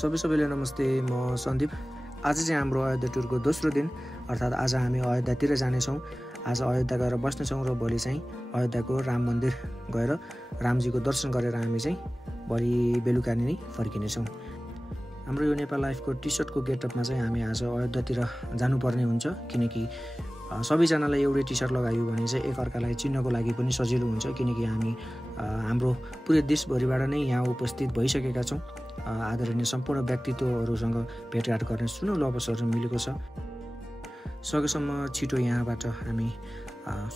सबैले नमस्ते, म सन्दीप। आज चाहिँ हाम्रो अयोध्या टुरको दोस्रो दिन, अर्थात् आज हामी अयोध्यातिर जानेछौँ। आज अयोध्या गएर बस्नेछौँ र भोलि चाहिँ अयोध्याको राम मन्दिर गएर रामजीको दर्शन गरेर हामी चाहिँ भोलि बेलुका नै फर्किनेछौँ। हाम्रो यो नेपाल लाइफको टी सर्टको गेटअपमा चाहिँ हामी आज अयोध्यातिर जानुपर्ने हुन्छ, किनकि सबैजनालाई एउटै टी सर्ट लगायो भने चाहिँ एकअर्कालाई चिन्नको लागि पनि सजिलो हुन्छ, किनकि हामी हाम्रो पुरै देशभरिबाट नै यहाँ उपस्थित भइसकेका छौँ। आदरणीय सम्पूर्ण व्यक्तित्वहरूसँग भेटघाट गर्ने सुनौलो अवसर मिलेको छ। सकेसम्म छिटो यहाँबाट हामी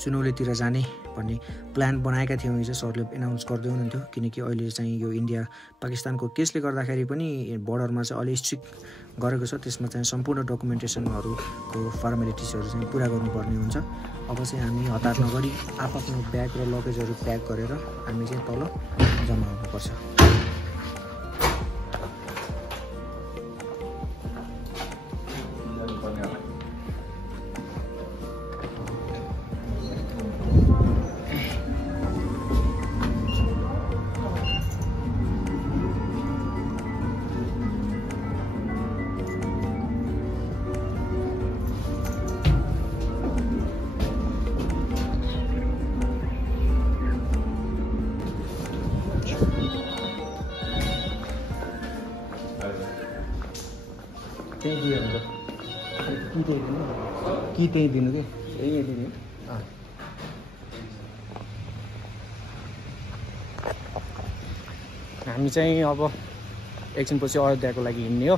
सुनौलीतिर जाने भन्ने प्लान बनाएका थियौँ। हिजो सरले एनाउन्स गर्दै हुनुहुन्थ्यो, किनकि अहिले चाहिँ यो इन्डिया पाकिस्तानको केसले गर्दाखेरि पनि बोर्डरमा चाहिँ अलि स्ट्रिक्ट गरेको छ। त्यसमा चाहिँ सम्पूर्ण डकुमेन्टेसनहरूको फर्मालिटिजहरू चाहिँ पुरा गर्नुपर्ने हुन्छ। अब चाहिँ हामी हतार नगरी आफ्नो ब्याग र लगेजहरू प्याक गरेर हामी चाहिँ तल जम्मा हुनुपर्छ। त्यही दिनु कि हामी चाहिँ अब एकछिनपछि अयोध्याको लागि हिँड्ने हो।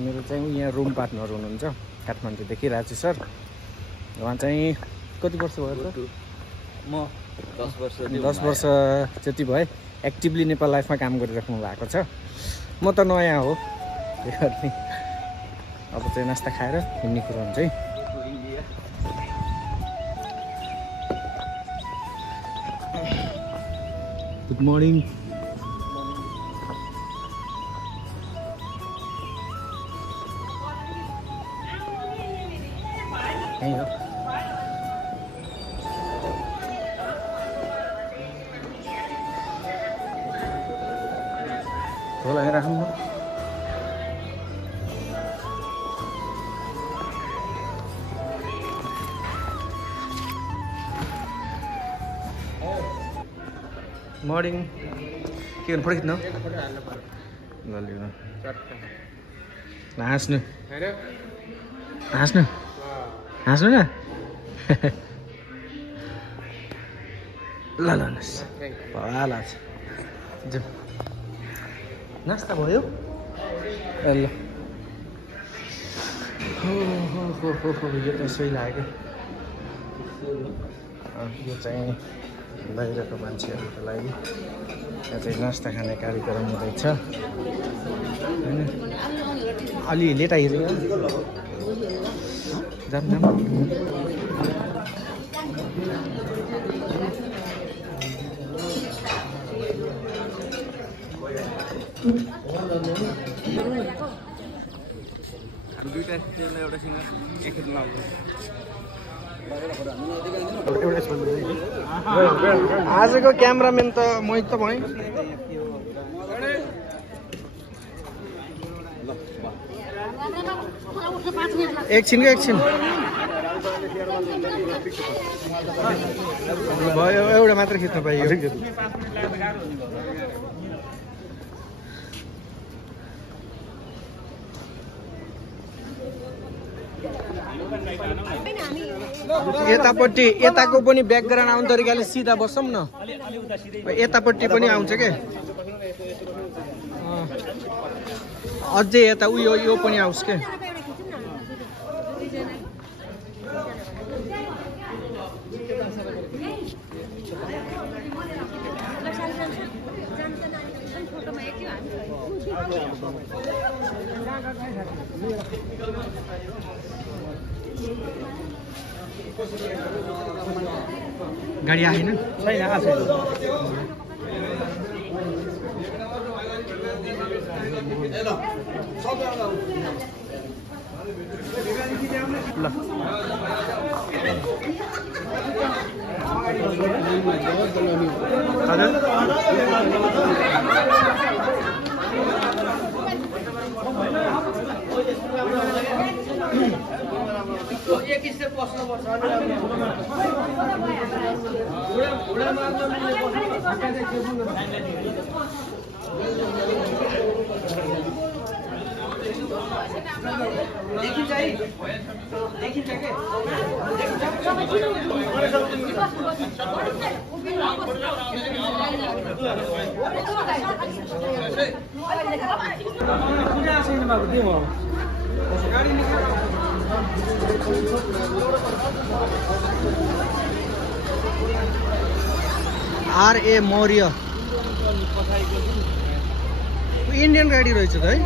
मेरो चाहिँ यहाँ रुम पार्टनर हुनुहुन्छ काठमाडौँदेखि राजु सर। उहाँ चाहिँ कति वर्ष भयो सर? म 10 वर्ष जति भए एक्टिभली नेपाल लाइफमा काम गरिराख्नु भएको छ। म त नयाँ हो। अब चाहिँ नास्ता खाएर हिँड्ने कुरो हुन्छ है। Good morning. यही हो। होला राख्नु मर्निङ। के गर्नु? फोटो खिच्नु? ल लिनु। हाँस्नु हाँस्नु हाँस्नु न। ल ल भला जाऊ। नास्ता भयो? ल हो यो त सही लाग्यो। यो चाहिँ बाहिरको मान्छेहरूको लागि यहाँ चाहिँ नास्ता खाने कार्यक्रम हुँदैछ होइन। अलि लेट आइरहेको जाम आजको क्यामराम्यान त मै त भएँ। एकछिन भयो, एउटा मात्र खिच्न पाइयो। यतापट्टि यताको पनि ब्याकग्राउन्ड आउने तरिकाले सिधा बसौँ न। यतापट्टि पनि आउँछ के अझै यता उयो यो पनि आओस् के। गाडी आएन? छैन, आएको छैन। ल हजुर RA मौर्य इन्डियन गाडी रहेछ त है।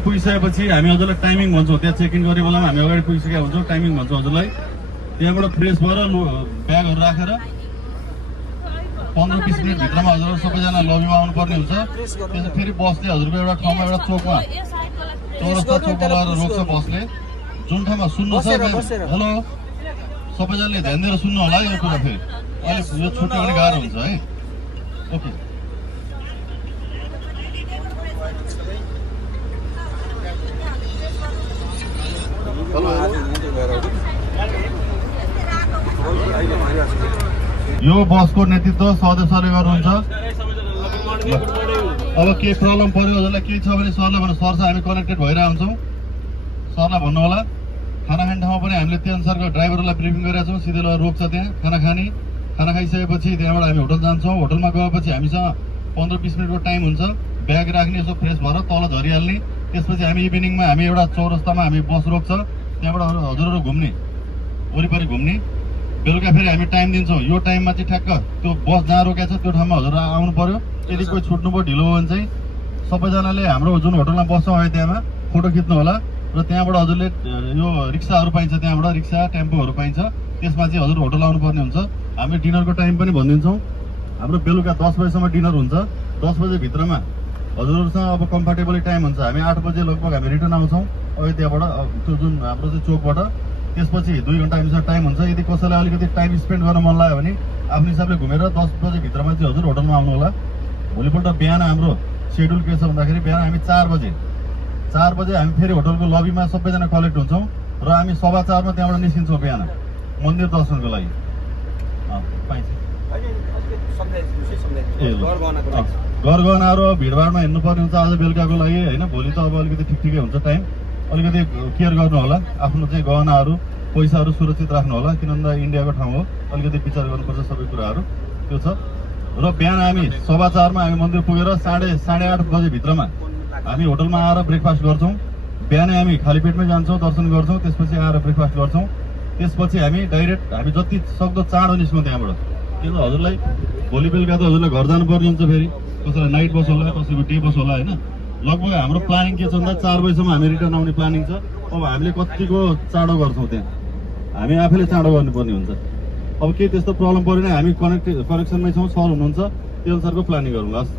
पुगिसकेपछि हामी हजुरलाई टाइमिङ भन्छौँ, त्यहाँ चेक इन गर्ने बेलामा हामी अगाडि पुगिसकेका हुन्छौँ, टाइमिङ भन्छौँ हजुरलाई। त्यहाँबाट फ्रेस भएर ब्यागहरू राखेर 15-20 मिनट भित्रमा हजुर सबैजना लबीमा आउनुपर्ने हुन्छ। त्यसपछि फेरि बसले हजुरको एउटा ठाउँमा एउटा चोकमा चौरस्ता चोकमा लगेर रोक्छ बसले। जुन ठाउँमा सुन्नु छ हेलो सबैजनाले ध्यान दिएर सुन्नु होला यो कुरा। फेरि अलिक यो छुट्यो भने गाह्रो हुन्छ है। ओके यो बसको नेतृत्व सहदेव सरले गर्नुहुन्छ। अब केही प्रब्लम पर्यो हजुरलाई केही छ भने सरलाई भन्नु, सर हामी कनेक्टेड भइरहेको हुन्छौँ, सरलाई भन्नु होला। खाना खाने ठाउँमा पनि हामीले त्यो अनुसारको ड्राइभरलाई ब्रिफिङ गरेका छौँ, सिधै लगेर रोक्छ त्यहाँ खाना खाने। खाना खाइसकेपछि त्यहाँबाट हामी होटल जान्छौँ। होटलमा गएपछि हामीसँग 15-20 मिनटको टाइम हुन्छ ब्याग राख्ने, यसो फ्रेस भएर तल झरिहाल्ने। त्यसपछि हामी इभिनिङमा हामी एउटा चौरस्तामा हामी बस रोक्छ, त्यहाँबाट हजुरहरू घुम्ने, वरिपरि घुम्ने। बेलुका फेरि हामी टाइम दिन्छौँ, यो टाइममा चाहिँ ठ्याक्क त्यो बस जहाँ रोकेको छ त्यो ठाउँमा हजुर आउनु पर्यो। यदि कोही छुट्नु भयो ढिलो भयो भने चाहिँ सबैजनाले हाम्रो जुन होटलमा बस्छौँ है त्यहाँमा फोटो खिच्नु होला। र त्यहाँबाट हजुरले यो रिक्साहरू पाइन्छ, त्यहाँबाट रिक्सा टेम्पोहरू पाइन्छ, त्यसमा चाहिँ हजुर होटल आउनुपर्ने हुन्छ। हामी डिनरको टाइम पनि भनिदिन्छौँ। हाम्रो बेलुका 10 बजीसम्म डिनर हुन्छ। 10 बजे भित्रमा हजुरहरूसँग अब कम्फर्टेबली टाइम हुन्छ। हामी 8 बजे लगभग हामी रिटर्न आउँछौँ अहिले त्यहाँबाट त्यो जुन हाम्रो चाहिँ चोकबाट। त्यसपछि 2 घन्टा हामीसँग टाइम हुन्छ। यदि कसैलाई अलिकति टाइम स्पेन्ड गर्न मन लाग्यो भने आफ्नो हिसाबले घुमेर 10 बजे भित्रमा चाहिँ हजुर होटलमा आउनु होला। भोलिपल्ट बिहान हाम्रो सेड्युल के छ भन्दाखेरि बिहान हामी 4 बजे हामी फेरि होटलको लबीमा सबैजना कलेक्ट हुन्छौँ र हामी 4:15 मा त्यहाँबाट निस्किन्छौँ बिहान मन्दिर दर्शनको लागि। गरगहनाहरू भिडभाडमा हिँड्नुपर्ने हुन्छ आज बेलुकाको लागि होइन। भोलि त अब अलिकति ठिकै हुन्छ टाइम, अलिकति केयर गर्नु होला। आफ्नो चाहिँ गहनाहरू पैसाहरू सुरक्षित राख्नु होला, किनभने इन्डियाको ठाउँ हो, अलिकति विचार गर्नुपर्छ सबै कुराहरू त्यो छ। र बिहान हामी 4:15 मा हामी मन्दिर पुगेर 8:30 बजे भित्रमा हामी होटलमा आएर ब्रेकफास्ट गर्छौँ। बिहानै हामी खाली पेटमै जान्छौँ, दर्शन गर्छौँ, त्यसपछि आएर ब्रेकफास्ट गर्छौँ। त्यसपछि हामी डाइरेक्ट हामी जति सक्दो चाँडो निस्कौँ त्यहाँबाट। त्यो त हजुरलाई भोलि बेलुका त हजुरलाई घर जानुपर्ने हुन्छ, फेरि कसैलाई नाइट बस होला, कसैको डे बस होला होइन। लगभग हाम्रो प्लानिङ के छ भन्दा 4 बजीसम्म हामी रिटर्न आउने प्लानिङ छ। अब हामीले कतिको चाँडो गर्छौँ त्यहाँ हामी आफैले चाँडो गर्नुपर्ने हुन्छ। अब केही त्यस्तो प्रब्लम परेन, हामी कनेक्सनमै छौँ, सर हुनुहुन्छ, त्यो अनुसारको प्लानिङ गरौँ। हस्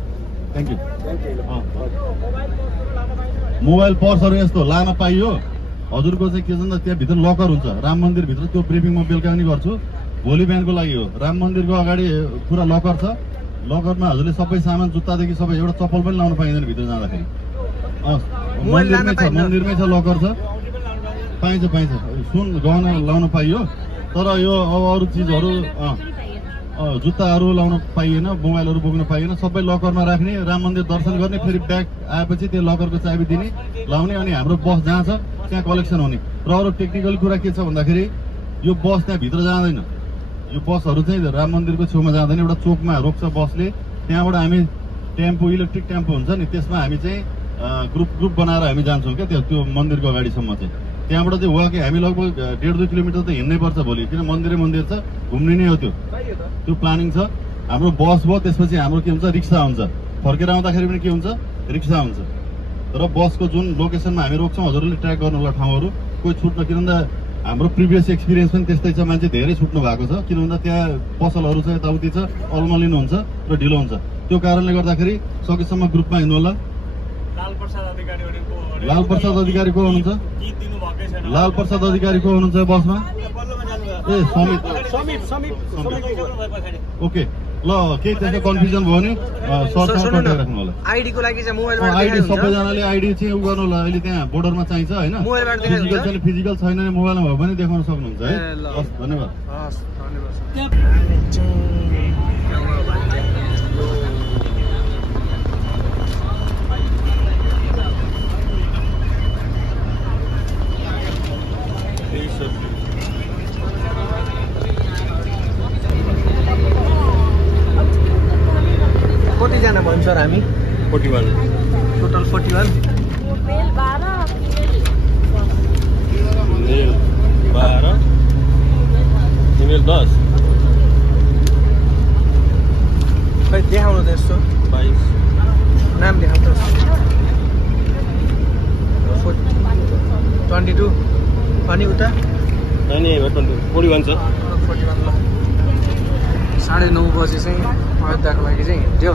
थ्याङ्क यू। मोबाइल पर्सहरू यस्तो लान पाइयो हजुरको चाहिँ के छ भन्दा त्यहाँभित्र लकर हुन्छ राम मन्दिरभित्र, त्यो ब्रिफिङ म बेलुका पनि गर्छु, भोलि बिहानको लागि हो। राम मन्दिरको अगाडि पुरा लकर छ, लकरमा हजुरले सबै सामान जुत्तादेखि सबै एउटा चप्पल पनि लाउनु पाइँदैन भित्र जाँदाखेरि। मन्दिरमै छ लकर छ, पाइन्छ सुन गहना लाउनु पाइयो। तर यो अब अरू चिजहरू जुत्ताहरू लाउन पाइएन, मोबाइलहरू बोक्न पाइएन, सबै लकरमा राख्ने, राम मन्दिर दर्शन गर्ने, फेरि ब्याग आएपछि त्यो लकरको चाबी दिने, लाउने, अनि हाम्रो बस जहाँ छ त्यहाँ कलेक्सन हुने। र अरू टेक्निकल कुरा के छ भन्दाखेरि यो बस त्यहाँ भित्र जाँदैन, यो बसहरू चाहिँ राम मन्दिरको छेउमा जाँदैन, एउटा चोकमा रोक्छ बसले, त्यहाँबाट हामी टेम्पो, इलेक्ट्रिक टेम्पो हुन्छ नि, त्यसमा हामी चाहिँ ग्रुप बनाएर हामी जान्छौँ क्या त्यो मन्दिरको अगाडिसम्म चाहिँ। त्यहाँबाट चाहिँ वाकै हामी लगभग 1.5-2 किलोमिटर त हिँड्नै पर्छ भोलि, किन मन्दिर छ, घुम्ने नै हो त्यो प्लानिङ छ। हाम्रो बस भयो, त्यसपछि हाम्रो के हुन्छ, रिक्सा हुन्छ, फर्केर आउँदाखेरि पनि के हुन्छ, रिक्सा हुन्छ। र बसको जुन लोकेसनमा हामी रोक्छौँ, हजुरहरूले ट्र्याक गर्नु होला ठाउँहरू, कोही छुट्न, किनभने हाम्रो प्रिभियस एक्सपिरियन्स पनि त्यस्तै छ, मान्छे धेरै छुट्नु भएको छ, किन भन्दा त्यहाँ पसलहरू छ, यताउति छ, अल्मलिनु हुन्छ र ढिलो हुन्छ। त्यो कारणले गर्दाखेरि सकेसम्म ग्रुपमा हिँड्नु होला। लाल प्रसाद अधिकारी को हुनुहुन्छ? लाल प्रसाद अधिकारी को हुनुहुन्छ बसमा? ए समीप ओके ल, केही त्यस्तो कन्फ्युजन भयो नि सरसँग कन्ट्याक्ट राख्नु होला। आईडी को लागि चाहिँ मोबाइलबाट आईडी सबैजनाले आईडी चाहिँ उ गर्नु होला। अहिले त्यहाँ बोर्डरमा चाहिन्छ हैन, फिजिकल छैन भने मोबाइलमा भयो भने देखाउन सक्नुहुन्छ है। हस् धन्यवाद। हस् धन्यवाद। कतिजना भन्छौँ सर हामी? 41 टोटल 41। मेल 12 फिमेल 10। खै देखाउनु त यस्तो 22 नाम देखाउनु त। 22 अनि उता 41 छ। 41 ल। 9:30 बजे चाहिँ अयोध्याको लागि चाहिँ हिँड्थ्यो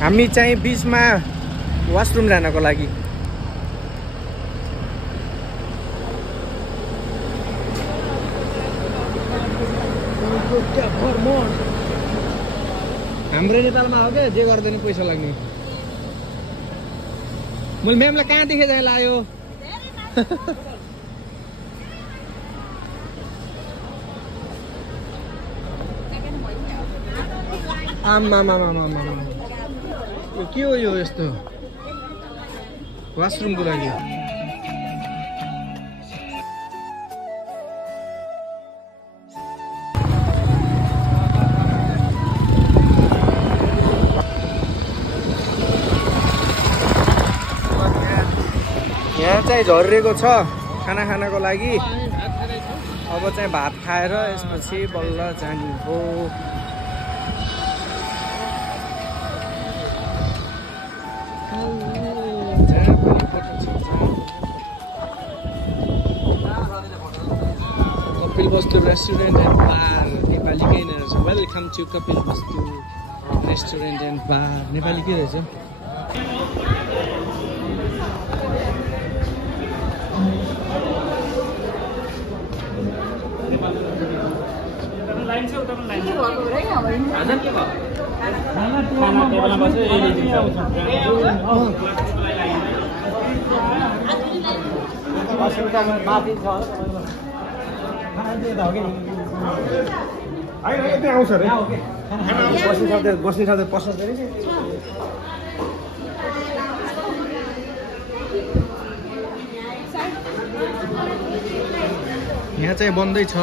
हामी चाहिँ बिचमा वासरुम जानको लागि। हाम्रो नेपालमा हो क्या, जे गर्दा नि पैसा लाग्ने। मैले म्यामलाई कहाँ देखेँ चाहिँ लाग्यो। आमा यो के हो यो यस्तो वासरुमको लागि? यहाँ चाहिँ झरेको छ खाना खानको लागि। अब चाहिँ भात खाएर यसपछि बल्ल जाने हो। कपिल वस्तु रेस्टुरेन्ट एन्ड बार नेपालीकै नै रहेछ। वेलकम टु कपिल वस्तु रेस्टुरेन्ट एन्ड बार। नेपाली के रहेछ? आउँछ अरे बस्ने साथै पस्छ। यहाँ चाहिँ बन्दै छ।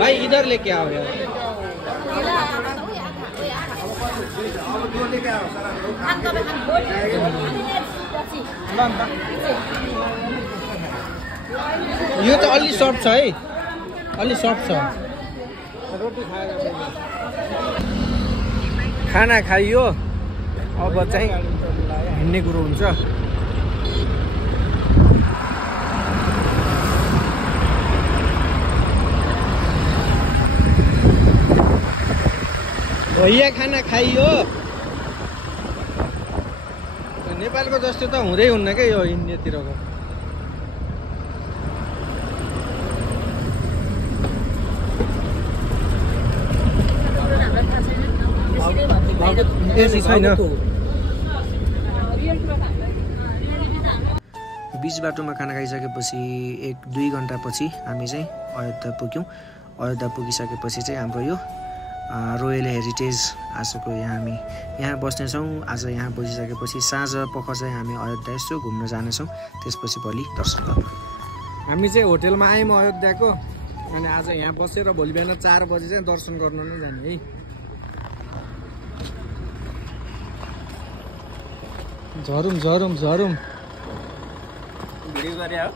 भाई इधर लेके आओ यार। यो त अलि सफ्ट छ है, अलि सफ्ट छ। खाना खाइयो, अब चाहिँ हिँड्ने कुरो हुन्छ। भैया खाना खाइयो। नेपालको जस्तो त हुँदै हुन्न क्या यो इन्डियातिरको। एसी छैन। बीच बाटोमा खाना खाइसकेपछि 1-2 घन्टापछि हामी चाहिँ अयोध्या पुग्यौँ। अयोध्या पुगिसकेपछि चाहिँ हाम्रो यो रोयल हेरिटेज आजको हामी यहाँ बस्नेछौँ। आज यहाँ बसिसकेपछि साँझ पख चाहिँ हामी अयोध्या यसो घुम्न जानेछौँ, त्यसपछि भोलि दर्शन गर्न। हामी चाहिँ होटेलमा आयौँ अयोध्याको, अनि आज यहाँ बसेर भोलि बिहान 4 बजी चाहिँ दर्शन गर्न नै जाने है। झरौँ झरौँ झरौँ भिडियो गरे हो।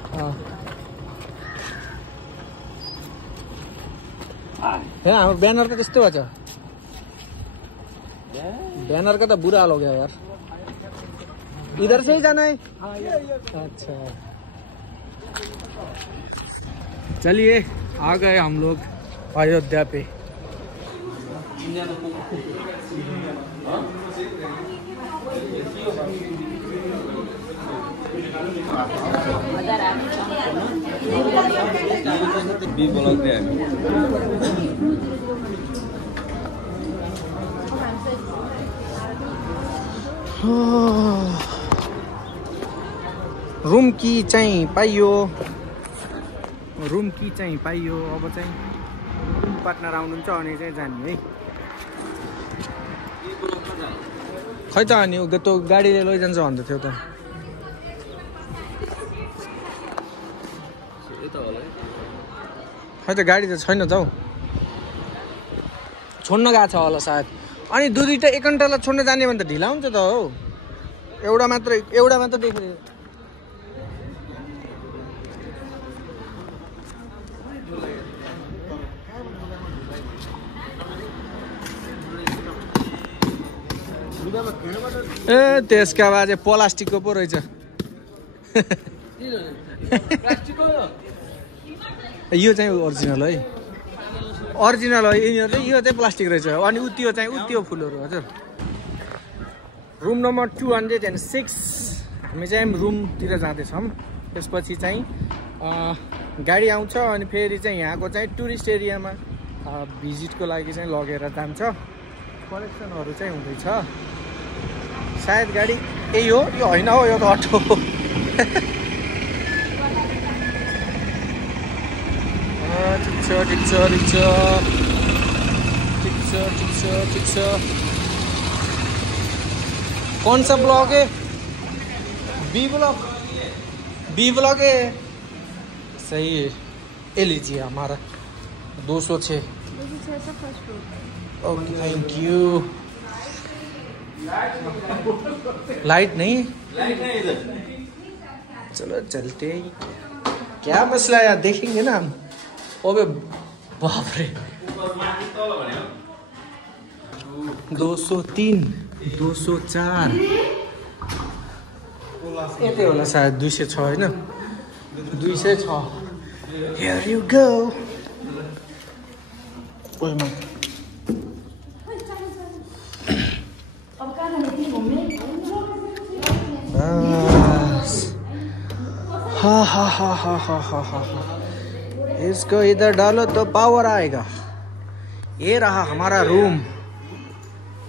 हाम्रो ब्यानर का त्यस्तो भएछ, बैनर का तो बुरा हाल हो गया यार। इधर से ही जाना है। अच्छा चलिए आ गए हम लोग अयोध्या पे। बी ब्लॉग पे रूम की चाहिँ पाइयो, रूम की चाहिँ पाइयो। अब चाहिँ रूम पार्टनर आउनुहुन्छ अनि चाहिँ जाने है। खै त अनि त्यो गाडीले लैजान्छ भन्दै थियो त। खै त गाडी त छैन त हौ, छोड्न गएको छ होला सायद। अनि दुईटा 1 घन्टालाई छोड्न जाने भने त ढिला हुन्छ त हौ। एउटा मात्र देखेँ। ए त्यसका बाजे प्लास्टिकको पो रहेछ। यो चाहिँ ओरिजिनल है, ओरिजिनल हो यिनीहरू। यो चाहिँ प्लास्टिक रहेछ। अनि उत्यो चाहिँ उत्यो फुलहरू। हजुर रुम नम्बर 206 हामी चाहिँ रुमतिर जाँदैछौँ। त्यसपछि चाहिँ गाडी आउँछ अनि फेरि चाहिँ यहाँको चाहिँ टुरिस्ट एरियामा भिजिटको लागि चाहिँ लगेर जान्छ। कलेक्सनहरू चाहिँ हुँदैछ सायद। गाडी यही हो, यो होइन हो, यो त अटो हो। ठीक छ। कौन सा ब्लॉक है? बी ब्लॉक है। सही है, ये लीजिए हमारा 206। Okay thank you. लाइट नहीं, चलो चलते। क्या मसला है यार, देखेंगे ना हम। ओबे बाप रे 203 204 यतै होला सायद। 206 होइन, 206। Here you go। हा। इसको इधर डालो तो पावर आएगा। ये रहा हमारा रूम।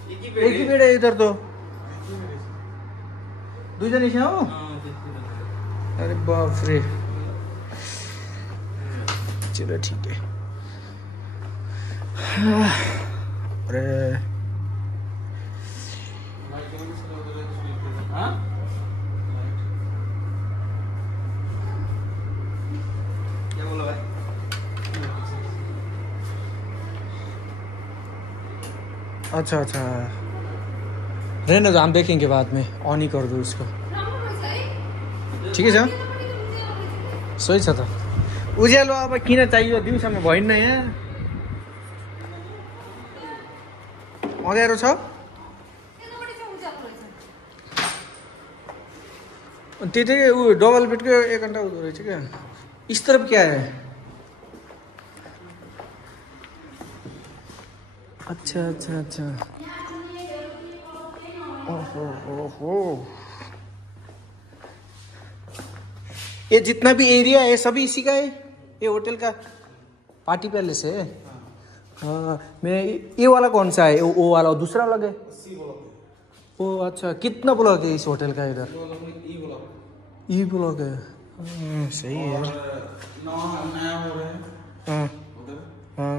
एक ही बेड है इधर तो। दुईजना छ हो। अरे बाप रे। चलो ठीक है। अरे अच्छा रहने दो, हम देखेंगे बाद में। ऑन ही कर दो इसको। ठीक है सर, सही छ त। उज्यालो अब किन चाहियो, दिउँसोमा भइन्न यहाँ। अँध्यारो छ। त्यही ऊ डबल बेडको 1 घन्टा हुँदो रहेछ क्या। इस तरफ क्या है? अच्छा। ओहो। ये जितना भी एरिया है सभी इसी का है। ये होटल का पार्टी पैलेस है। हाँ, मैं ये वाला कौन सा है? वो वाला दूसरा अलग है। ओ अच्छा, कितना ब्लॉक है इस होटल का इधर? ई ब्लॉक है। सही है। नया हो रहा है हाँ उधर, हाँ।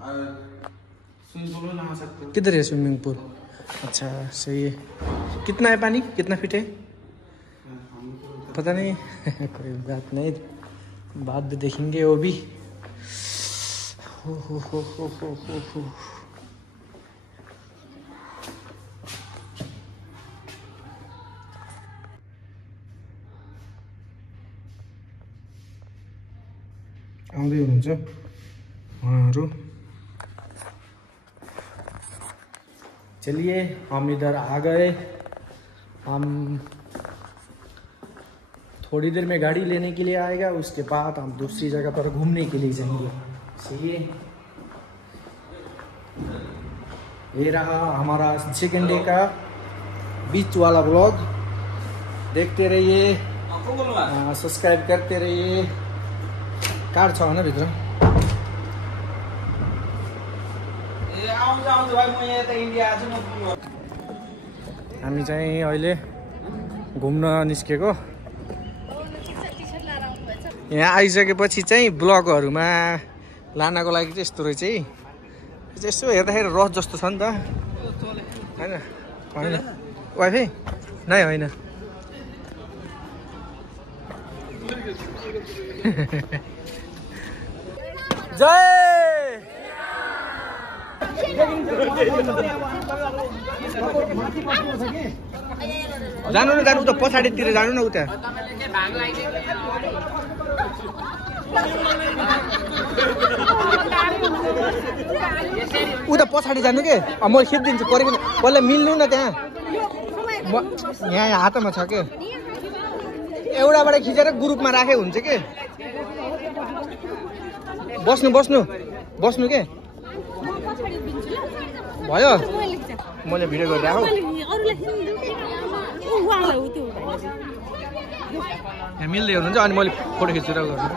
और स्विमिंग पूल में नहा सकते हो। किधर है स्विमिंग पूल? अच्छा सही है। कितना है पानी, कितना फीट है? पता नहीं। कोई बात नहीं, बाद में देखेंगे वो भी। हो। आउँदै हुनुहुन्छ उहाँहरू। चलिए हम इधर आ गए। हम थोड़ी देर में गाड़ी लेने के लिए आएगा, उसके बाद हम दूसरी जगह पर घूमने के लिए जाएंगे। सही है। ये रहा हमारा सेकेंड डे का बीच वाला ब्लॉग। देखते रहिए, सब्सक्राइब करते रहिए। कार छ होइन भित्र? हामी चाहिँ अहिले घुम्न निस्केको। यहाँ आइसकेपछि चाहिँ ब्लगहरूमा लानको लागि चाहिँ यस्तो रहेछ है। यसो हेर्दाखेरि रस जस्तो छ नि त, होइन? होइन वाइफाई नै होइन। जय जानु न, जानु त पछाडितिर जानु न। उता उता पछाडि जानु के? म खिचिदिन्छु पऱ्यो भने। पहिला मिल्नु न त्यहाँ। यहाँ हातमा छ के? एउटाबाट खिचेर ग्रुपमा राखे हुन्छ के? बस्नु बस्नु बस्नु के भयो? मैले भिडियो गरिरहेको। यहाँ मिल्दै हुनुहुन्छ अनि मैले फोटो खिचेर गर्छु।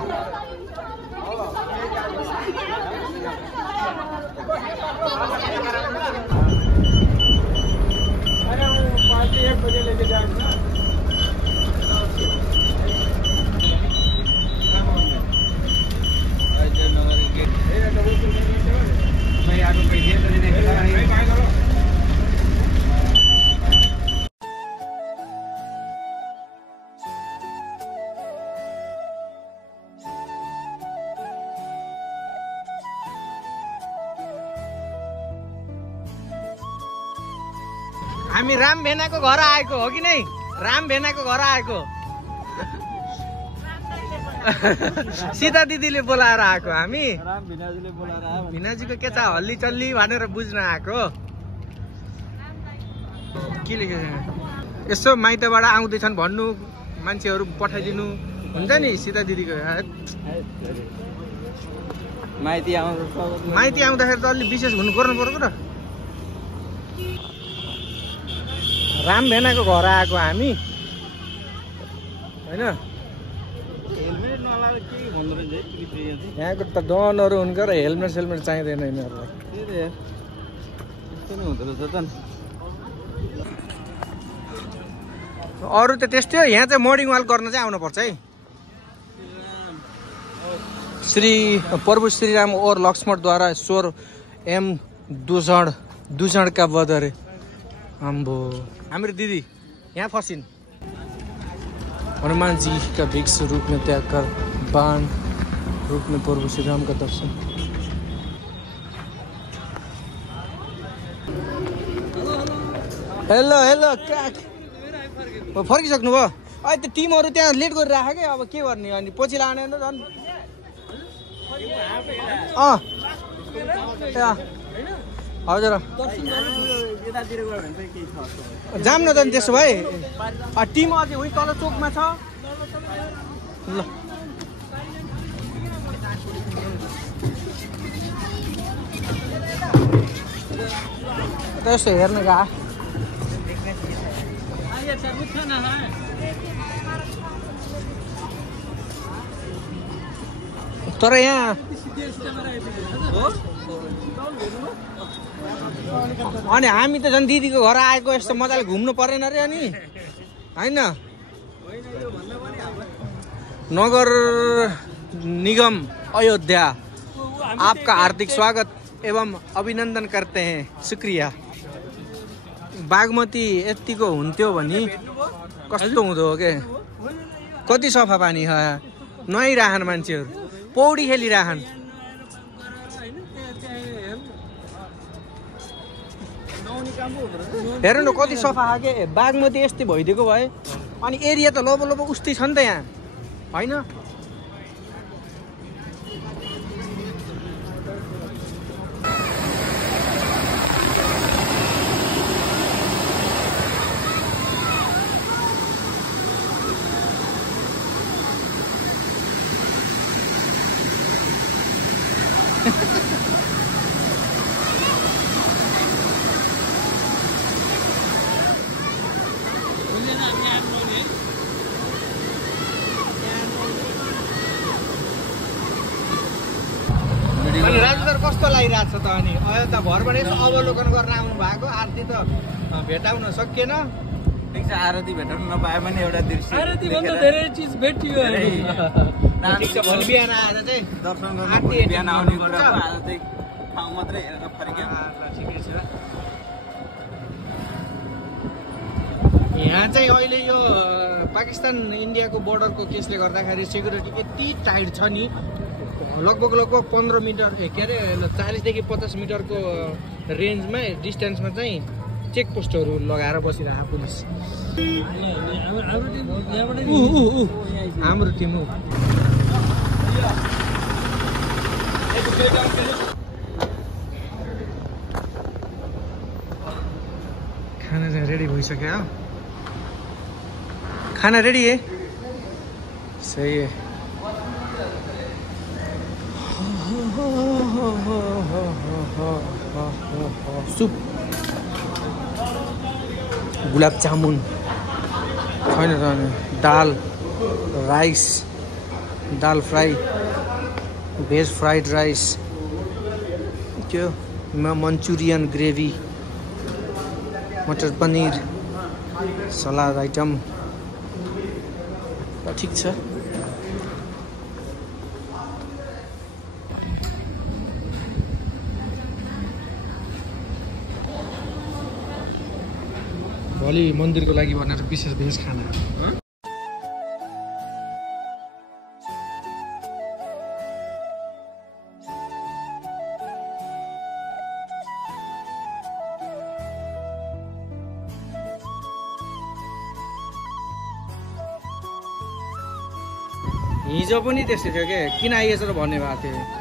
हामी राम भेनाको घर आएको हो कि नै? राम भेनाको घर आएको। सीता दिदीले बोलाएर आएको हामी। भिनाजीको के छ हल्ली चल्ली भनेर बुझ्न आएको। के लेखेको छ? यसो माइतबाट आउँदैछन् भन्नु, मान्छेहरू पठाइदिनु हुन्छ नि सीता दिदीको। माइती आउँदाखेरि त अलि विशेष हुनु गर्नु पर्यो र। राम भेनाको घर आएको हामी, होइन? यहाँको त डनहरू हुन्को र हेलमेट सेलमेट चाहिँदैन यिनीहरूलाई। अरू त त्यस्तै हो। यहाँ चाहिँ मर्निङ वाक गर्न चाहिँ आउनुपर्छ है। श्री प्रभु श्रीराम और लक्ष्मणद्वारा स्वर एम दूषण का वध अरे। आम्बो हाम्रो दिदी यहाँ फसिन्। हनुमान जी का भिक्ष रूप में त्याग कर बाण रूप में प्रभु श्री राम का दर्शन। हेलो हेलो फर्किसक्नु भयो? अहिले त टिमहरू त्यहाँ लेट गरिराख के, अब के गर्ने? अनि पछि लाने त झन्। हजुर जाम न त त्यसो भए। टिम अझै उही तल चोकमा छ। ल यसो हेर्न गए। तर यहाँ अनि हामी त झन् दिदीको घर आएको, यस्तो मजाले घुम्नु परेन रे अनि, होइन? नगर निगम अयोध्या आपका हार्दिक स्वागत एवं अभिनन्दन करते हैं, शुक्रिया। बागमती यतिको हुन्थ्यो भने कस्तो हुँदो हो के, कति सफा पानी नुहाइराखन् मान्छेहरू, पौडी खेलिराखन्। हेर्नु न कति सफा के, बागमती यस्तै भइदिएको भए अनि एरिया त लब लब उस्तै छ नि त यहाँ होइन। अनि राजुदार कस्तो लागिरहेको छ त? अनि अयोध्या भरबाट यसो अवलोकन गर्न आउनु भएको, आरती त भेटाउन सकिएन। ठिक छ, आरती भेटाउन नपाए पनि एउटा दृश्य, आरती भन्दा धेरै चिज भेटियो। ठिक छ, भोलि बिहान आएर चाहिँ दर्शन गर्न बिहान आउने कुरा हो। आज चाहिँ ठाउँ मात्रै हेरेर फर्क्यौँ। ठिकै छ। यहाँ चाहिँ अहिले यो पाकिस्तान इन्डियाको बोर्डरको केसले गर्दाखेरि सेक्युरिटी यति टाइट छ नि, लगभग 15 मिटर के अरे 40 देखि 50 मिटरको रेन्जमा डिस्टेन्समा चाहिँ चेकपोस्टहरू लगाएर बसिरहेको पुलिस। हाम्रो टिम हो। खाना चाहिँ रेडी भइसक्यो। खाना रेडी है, सही है। सुप, गुलाब जामुन छैन त, दाल राइस, दाल फ्राई, भेज फ्राइड राइस, त्यो मन्चुरियन ग्रेभी, मटर पनीर, सलाद आइटम। ठिक छ। भोलि मन्दिरको लागि भनेर विशेष भेज खाना। हिजो पनि त्यस्तै थियो के, किन आइएछ र भन्ने भएको थियो।